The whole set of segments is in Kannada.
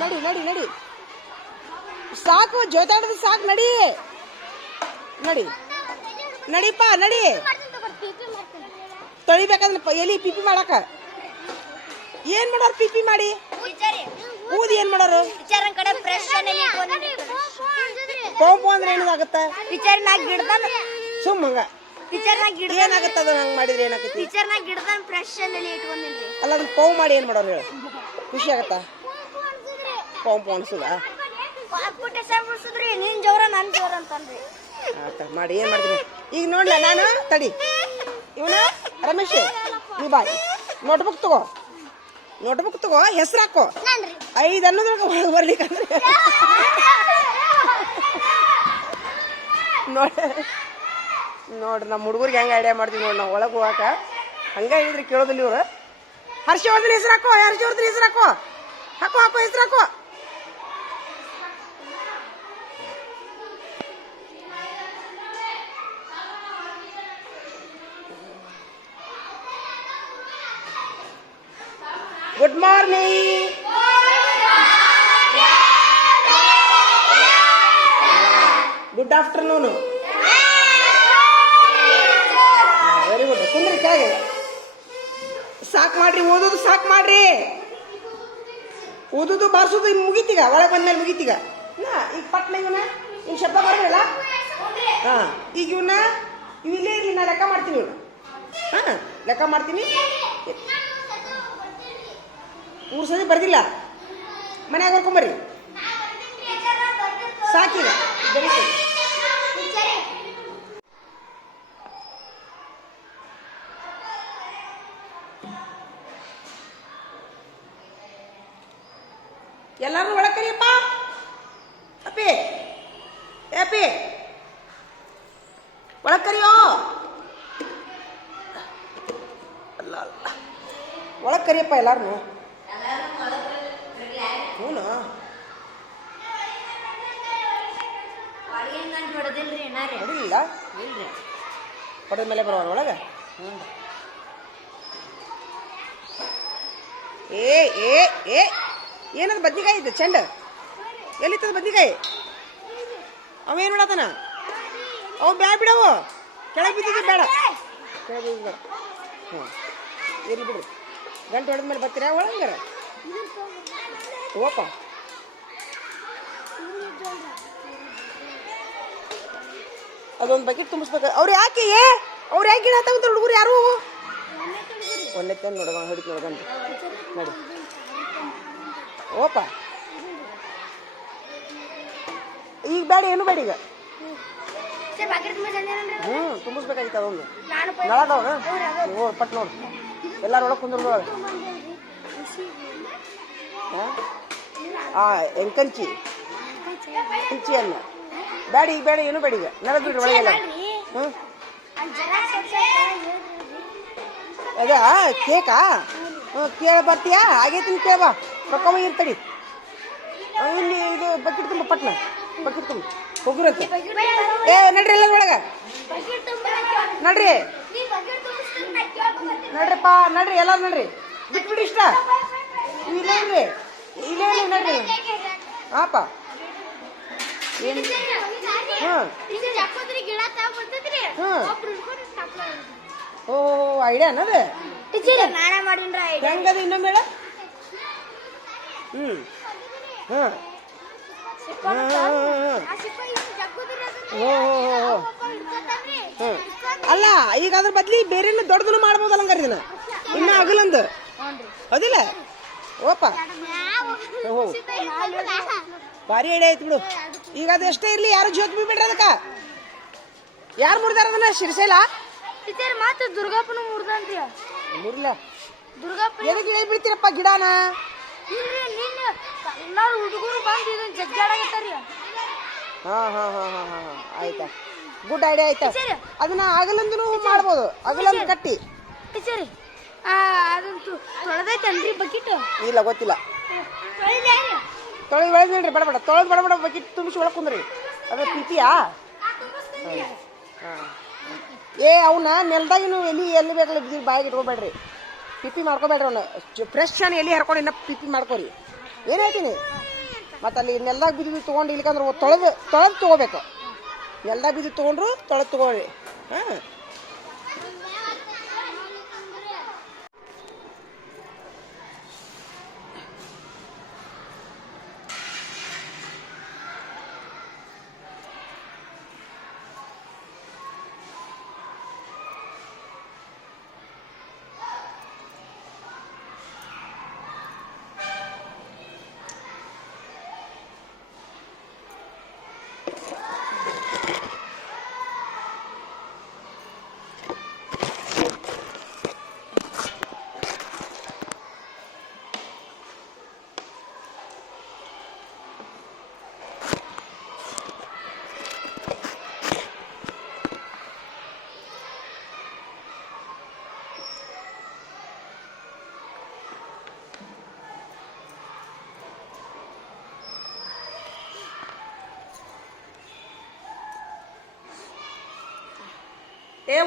ನಡಿ ನಡಿ ನಡಿ ಸಾಕು ಜೋತಾಡೋದು ಸಾಕು ನಡಿ ನಡಿ ನಡಿಪ್ಪ ನಡಿ ತೊಳಿಬೇಕಂದ್ರೆ ಎಲ್ಲಿ ಪಿಪಿ ಮಾಡಾಕ ಏನ್ ಮಾಡೋರು ಪಿಪಿ ಮಾಡಿ ಊದಿ ಏನ್ ಮಾಡೋರು ಪೋಂಪು ಅಂದ್ರೆ ಏನಾಗತ್ತ ಸುಮ್ಮಂಗ ಏನಾಗತ್ತ ಅದು ಹಂಗ ಮಾಡಿದ್ರೆ ಏನಾಗತ್ತೆ ಅಲ್ಲ ಅದನ್ನ ಪೌ ಮಾಡಿ ಏನ್ ಮಾಡೋರು ಹೇಳು ಖುಷಿ ಆಗತ್ತಾ ಪಂಪು ಅನ್ಸುದ ಮಾಡಿ ಏನ್ ಮಾಡ್ತೀನಿ ಈಗ ನೋಡ್ಲ ನಾನು ತಡಿ ಇವನ ರಮೇಶ್ ನೀ ಬಾಯ್ ನೋಟ್ಬುಕ್ ತಗೋ ಹೆಸರು ಹಾಕೋ 5 ಅನ್ನೋದ್ರಾಗ ಒಳಗೆ ಬರ್ಲಿಕ್ಕಂದ್ರೆ ನೋಡ್ರಿ ನಮ್ಮ ಹುಡುಗರಿಗೆ ಹೆಂಗೆ ಐಡಿಯಾ ಮಾಡ್ತೀವಿ ನೋಡಿ ನಾವು ಒಳಗೆ ಹೋಗಾಕ ಹಂಗ ಹೇಳಿದ್ರಿ ಕೇಳೋದಿಲ್ಲ ಇವ್ರು ಹರ್ಷವರ್ಧನ್ ಹೆಸರು ಹಾಕೋ ಹರ್ಷವರ್ಧನ್ ಹೆಸರು ಹಾಕೋ ಹೆಸರು ಹಾಕೋ good morning good afternoon very good ಕುಂದ್ರಿ ಕೆಳಗೆ ಸಾಕು ಮಾಡ್ರಿ ಓದೋದು ಸಾಕು ಮಾಡ್ರಿ ಓದೋದು ಬಾರಿಸೋದು ಇನ್ನು ಮುಗೀತೀಗ ಒಳಗೆ ಬಂದ್ಮೇಲೆ ಮುಗೀತೀಗ ಈಗ ಪಟ್ನ ಇವನ ಇನ್ನು ಶಬ್ದ ಬರೋದಿಲ್ಲ ಹಾಂ ಈಗ ಇವನ್ನ ಇಲ್ಲೇ ಇರಲಿ ನಾ ಲೆಕ್ಕ ಮಾಡ್ತೀನಿ ಇವನು ಹಾಂ ಲೆಕ್ಕ ಮಾಡ್ತೀನಿ 3 ಸತಿ ಬರ್ದಿಲ್ಲ ಮನ್ಯಾಗ ಬರ್ಕೊಂಬರ್ರಿ ಸಾಕಿಲ್ಲ ಎಲ್ಲಾರು ಒಳಗೆ ಕರಿಯಪ್ಪ ಅಪ್ಪಿ ಅಪ್ಪಿ ಒಳಗೆ ಕರಿಯೋ ಅಲ್ಲ ಒಳಗೆ ಕರಿಯಪ್ಪ ಎಲ್ಲಾರು ಹ್ಞೂ ಹೊಡಿಲಿಲ್ಲ ಹೊಡೆದ ಮೇಲೆ ಬರೋಣ ಒಳಗೆ ಏ ಏನದು ಬದ್ನಿಕಾಯಿ ಇದ್ದ ಚೆಂಡ ಎಲ್ಲಿತ್ತದ ಬದ್ನಿಕಾಯಿ ಅವೇನು ಮಾಡತಾನ ಅವು ಬ್ಯಾಡ ಬಿಡವು ಕೆಳಗೆ ಬಿದ್ದಿದ್ದು ಬೇಡ ಕೆಳಗೆ ಬಿದ್ದಿದ್ದು ಬೇಡ ಹ್ಞೂ ಇರ್ಲಿ ಬಿಡ್ರಿ ಗಂಟೆ ಹೊಡೆದ ಮೇಲೆ ಬರ್ತೀರಾ ಒಳಂಗಾರ ಹೋಗಪ್ಪ ಅದೊಂದು ಬಕೆಟ್ ತುಂಬಿಸ್ಬೇಕು ಅವ್ರು ಯಾಕೆ ಗಿಡ ತಗೊಂತಾರೆ ಹುಡುಗರು ಯಾರು ಒಂದೇ ತಂದು ನೋಡೋಣ ಹೊಡಿತು ನೋಡ್ಕೊಂಡು ನೋಡಿ ಓಪ ಈಗ ಬೇಡ ಏನು ಬೇಡ ಈಗ ತುಂಬಿಸ್ಬೇಕಾಗಿತ್ತು ಅದೊಂದು ನಳದವ ನೋಡು ಪಟ್ ನೋಡು ಎಲ್ಲಾರು ಒಳಗೆ ಕುಂದ್ರು ಎಂಕಂಚಿ ಅನ್ನ ಬೇಡ ಈಗ ಬೇಡ ಏನು ಬೇಡ ಈಗ ನಳದ್ ಬಿಡ್ರಿ ಒಳಗೆಲ್ಲ ಹ್ಞೂ ಅದ ಕೇಕಾ ಕೇಳ ಬರ್ತೀಯಾ ಆಗೈತಿನ ಕೇಳ ಬಾ ರೊಕ್ಕ ಇರ್ತಡಿ ಇಲ್ಲಿ ಇದು ಬಕೆಟ್ ತುಂಬ ಪಟ್ನ ಬಕೆಟ್ ತುಂಬ ಹೋಗ್ರಂತೆ ನಡ್ರಿ ಎಲ್ಲ ಒಳಗೆ ನಡ್ರಿಪ್ಪ ನಡ್ರಿ ಎಲ್ಲ ನಡ್ರಿ ಬಿಟ್ಬಿಡಿ ಇಷ್ಟ ಇಲ್ಲೇ ನಡ್ರಿ ಹಾಪ ಏನು ಓ ಐಡಿಯಾ ಅನ್ನೋದು ಹೆಂಗದು ಇನ್ನೊಮ್ಮೆ ಹೇಳ ಅಲ್ಲ ಈಗ ಅದ್ರ ಬದ್ಲಿ ಬೇರೆ ದೊಡ್ಡದನ್ನು ಮಾಡ್ಬೋದಲ್ಲ ಹಂಗಾರ ಇದನ್ನ ಇನ್ನ ಆಗಲಂದು ಹೌದಿಲ್ಲ ಓಪ ಭಾರಿ ಐಡಿಯಾ ಐತಿ ಬಿಡು ಈಗ ಅದು ಎಷ್ಟೇ ಇರ್ಲಿ ಯಾರು ಜೋತ್ ಬಿಡ್ರಿ ಅದಕ್ಕ ಯಾರು ಮುರಿದಾರ ಅದನ್ನ ಶಿರ್ಸೇಲ ಮಾತು ದುರ್ಗಾಪನ ಮುರ್ದಂತ್ರಿ ಮುರಿಲ್ಲ ದುರ್ಗಾಪನ ಎದಕ್ಕೆ ಹೇಳಿ ಬಿಡ್ತೀರಪ್ಪ ಗಿಡನ ಎಲ್ಲಾರು ಹುಡುಗರು ಬಂದು ಇದನ್ನ ಜಗ್ಗಾಡಾಗತ್ತಾರಿ ಆಯ್ತಾ ಗುಡ್ ಐಡಿಯಾ ಆಯ್ತಾ ಅದನ್ನ ಅಗಲಂದು ಮಾಡ್ಬೋದು ಅಗಲಂದು ಕಟ್ಟಿ ಟೀಚರ್ ಅದಂತೂ ತೊಳೆದೈತನ್ರಿ ಬಕೆಟ್ ಇಲ್ಲ ಗೊತ್ತಿಲ್ಲ ತೊಳೆದು ಒಳಗೆ ನೋಡ್ರಿ ಬಡ ತೊಳೆದು ಬಡ ಬಕೆಟ್ ತುಂಬಿಸಿ ಒಳಗೆ ಕುಂದ್ರಿ ಅದ ಪಿಪಿಯಾ ಅವನ್ನ ನೆಲ್ದಾಗಿನೂ ಎಲ್ಲಿ ಬೇಕಲ್ಲ ಬಿದ್ದು ಬಾಯಿಗೆ ಇಟ್ಕೊಬೇಡ್ರಿ ಪಿಪಿ ಮಾಡ್ಕೊಬೇಡ್ರಿ ಅವನ್ನ ಫ್ರೆಶ್ ಅನ್ನ ಎಲ್ಲಿ ಹರ್ಕೊಂಡು ಇನ್ನ ಪಿಪಿ ಮಾಡ್ಕೊರಿ ಏನು ಹೇಳ್ತೀನಿ ಮತ್ತು ಅಲ್ಲಿ ನೆಲ್ದಾಗ ಬಿದ್ದು ತೊಗೊಂಡು ಇಲ್ಕಂದ್ರೆ ತೊಳೆದು ತೊಗೋಬೇಕು. ನೆಲ್ದಾಗ ಬಿದ್ದು ತೊಗೊಂಡ್ರು ತೊಳೆದು ತೊಗೊಳ್ಳಿ. ಹಾಂ,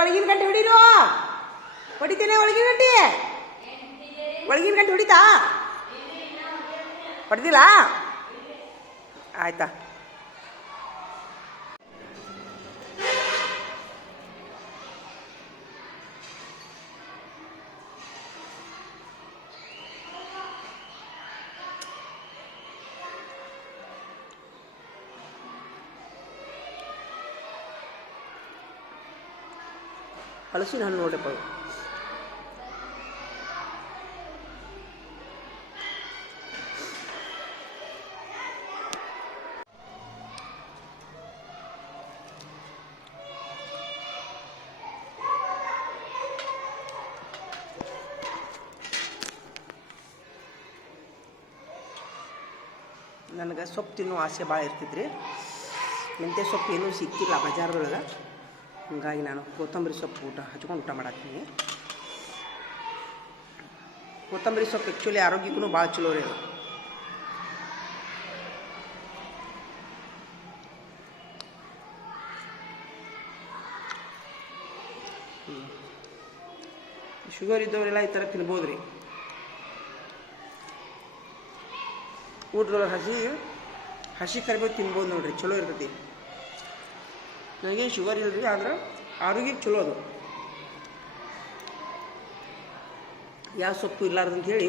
ಒಳಗಿನ ಗಂಟೆ ಹೊಡೀರು. ಹೊಡಿತೇನೆ ಒಳಗಿನ ಗಂಟೆ. ಒಳಗಿನ ಗಂಟೆ ಹೊಡಿತಾ? ಹೊಡೆದಿಲ್ಲ? ಆಯ್ತಾ? ಹಲಸಿನ ಹಣ್ಣು ನೋಡ್ರಿಪ್ಪ. ನನಗೆ ಸೊಪ್ಪು ತಿನ್ನೋ ಆಸೆ ಭಾಳ ಇರ್ತಿದ್ರಿ. ಮೆಂತ್ಯ ಸೊಪ್ಪು ಏನೂ ಸಿಕ್ಕಿಲ್ಲ ಬಜಾರ್ದೊಳಗೆ. ಹೀಗಾಗಿ ನಾನು ಕೊತ್ತಂಬರಿ ಸೊಪ್ಪು ಹಚ್ಕೊಂಡು ಊಟ ಮಾಡತ್ತೀನಿ. ಕೊತ್ತಂಬರಿ ಸೊಪ್ಪು ಆ್ಯಕ್ಚುಲಿ ಆರೋಗ್ಯಕ್ಕೂ ಭಾಳ ಚಲೋ ರೀ. ಅದು ಶುಗರ್ ಇದ್ದವರೆಲ್ಲ ಈ ಥರ ತಿನ್ಬೋದು ರೀ. ಊಟದೊಳಗೆ ಹಸಿ ಕರಿಬೇವು ತಿನ್ಬೋದು ನೋಡ್ರಿ, ಚಲೋ ಇರ್ತೈತಿ. ನನಗೆ ಶುಗರ್ ಇಲ್ರಿ, ಆದ್ರೆ ಆರೋಗ್ಯಕ್ಕೆ ಚಲೋ ಅದು. ಯಾವ ಸೊಪ್ಪು ಇರ್ಲಾರ್ದಂತ ಹೇಳಿ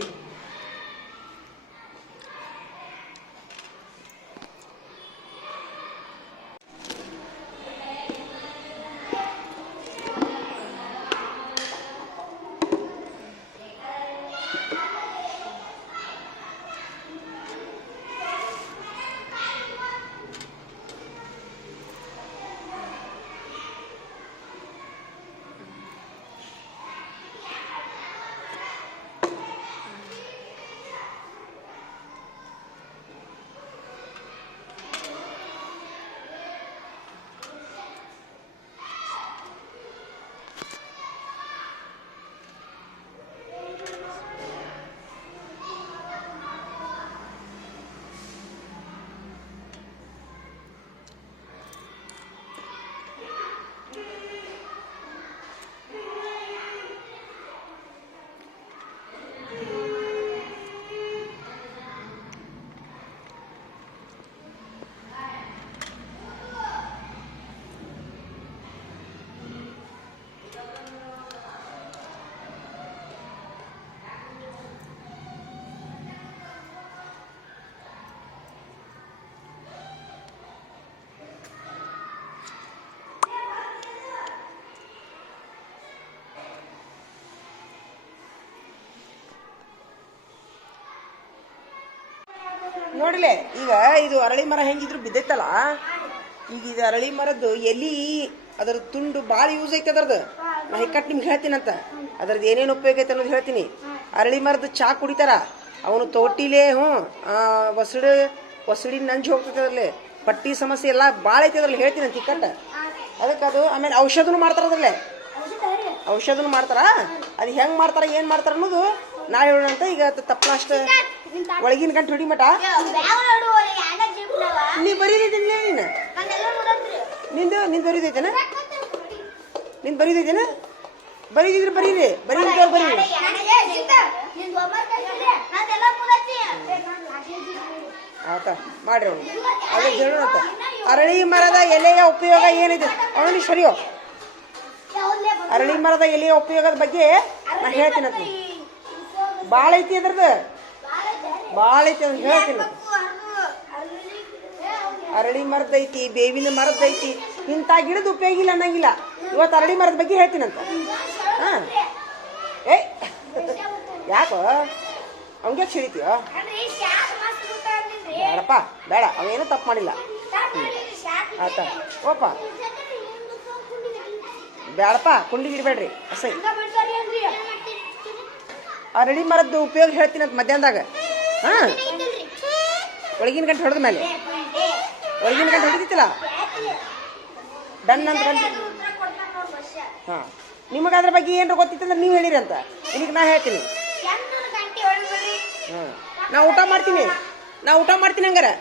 ನೋಡಿಲೆ. ಈಗ ಇದು ಅರಳಿ ಮರ ಹೆಂಗಿದ್ರು ಬಿದ್ದೈತಲ್ಲ, ಈಗ ಇದು ಅರಳಿ ಮರದ್ದು ಎಲಿ ಅದರ ತುಂಡು ಭಾಳ ಯೂಸ್ ಐತೆ. ಅದರದ್ದು ನಾ ಹಿಕ್ಕಟ್ಟು ನಿಮ್ಗೆ ಹೇಳ್ತೀನಂತ. ಅದ್ರದ್ದು ಏನೇನು ಉಪಯೋಗ ಐತೆ ಅನ್ನೋದು ಹೇಳ್ತೀನಿ. ಅರಳಿ ಮರದ ಚಾ ಕುಡಿತಾರ, ಅವನು ತೋಟಿಲೆ ಒಸಡಿನ ನಂಜು ಹೋಗ್ತೈತೆ. ಅದರಲ್ಲಿ ಪಟ್ಟಿ ಸಮಸ್ಯೆ ಎಲ್ಲ ಭಾಳ ಐತೆ ಅದ್ರಲ್ಲಿ, ಹೇಳ್ತೀನಿ ಅಂತ ಹಿಕ್ಕಟ್ಟು. ಅದಕ್ಕೆ ಅದು ಆಮೇಲೆ ಔಷಧನೂ ಮಾಡ್ತಾರ. ಅದರಲ್ಲೇ ಔಷಧನೂ ಮಾಡ್ತಾರ. ಅದು ಹೆಂಗೆ ಮಾಡ್ತಾರ ಏನು ಮಾಡ್ತಾರ ಅನ್ನೋದು ನಾ ಹೇಳೋಣ ಅಂತ. ಈಗ ತಪ್ಪಲ ಅಷ್ಟು ಒಳಗಿನ ಗಂಟು ಹೊಡಿ ಮಟ ನೀ ಬರೀದೈತೇನ? ನಿಂದು ಬರೀದೈತೇನ? ನಿಂದು ಬರೀದೈತೇನ? ಬರೀದಿದ್ರೆ ಬರೀರಿ, ಬರೀದಿದ್ದವ್ರು ಬರೀರಿ. ಆತ ಮಾಡ್ರಿ ಅವನು ಅದೇ ಹೇಳೋಣಂತ ಅರಳಿ ಮರದ ಎಲೆಯ ಉಪಯೋಗ ಏನಿದೆ ಅವನಿಗೆ ಸರಿಯೋ ಅರಳಿ ಮರದ ಎಲೆಯ ಉಪಯೋಗದ ಬಗ್ಗೆ ನಾನು ಹೇಳ್ತೀನಿ ಅಂತ ಭಾಳ ಐತಿ ಅದ್ರದ್ದು ಭಾಳ ಐತಿ ಅಂತ ಹೇಳ್ತೀನಿ ಅರಳಿ ಮರದ ಐತಿ ಬೇವಿನ ಮರದ ಐತಿ ಇಂಥ ಗಿಡದ ಉಪಯೋಗ ಇಲ್ಲ ಅನ್ನಂಗಿಲ್ಲ ಇವತ್ತು ಅರಳಿ ಮರದ ಬಗ್ಗೆ ಹೇಳ್ತೀನಂತ ಹಾಂ ಏ ಯಾಕೋ ಅವಂಗೆ ಸಿಡಿತೀಯೋ ಬೇಡಪ್ಪ ಬೇಡ ಅವೇನು ತಪ್ಪು ಮಾಡಿಲ್ಲ ಆತ ಓಪ ಬೇಡಪ್ಪ ಕುಂಡಿಗೆ ಇಡಬೇಡ್ರಿ ಅಸೈ ಅರಳಿ ಮರದ್ದು ಉಪಯೋಗ ಹೇಳ್ತೀನಂತ ಮಧ್ಯಾಹ್ನದಾಗ ಹಾಂ ಒಳಗಿನ ಗಂಟೆ ಹೊಡೆದ ಮೇಲೆ ಒಳಗಿನ ಗಂಟೆ ಹೊಡಿತಿತ್ತಲ್ಲ ಡನ್ ಅಂತ ಗಂಟೆ ಹಾಂ ನಿಮಗೆ ಅದ್ರ ಬಗ್ಗೆ ಏನಾರು ಗೊತ್ತಿತ್ತಂದ್ರೆ ನೀವು ಹೇಳಿರಿ ಅಂತ ಇಲ್ಲಿಗೆ ನಾ ಹೇಳ್ತೀನಿ ಹಾಂ ನಾ ಊಟ ಮಾಡ್ತೀನಿ ಹಂಗಾರೆ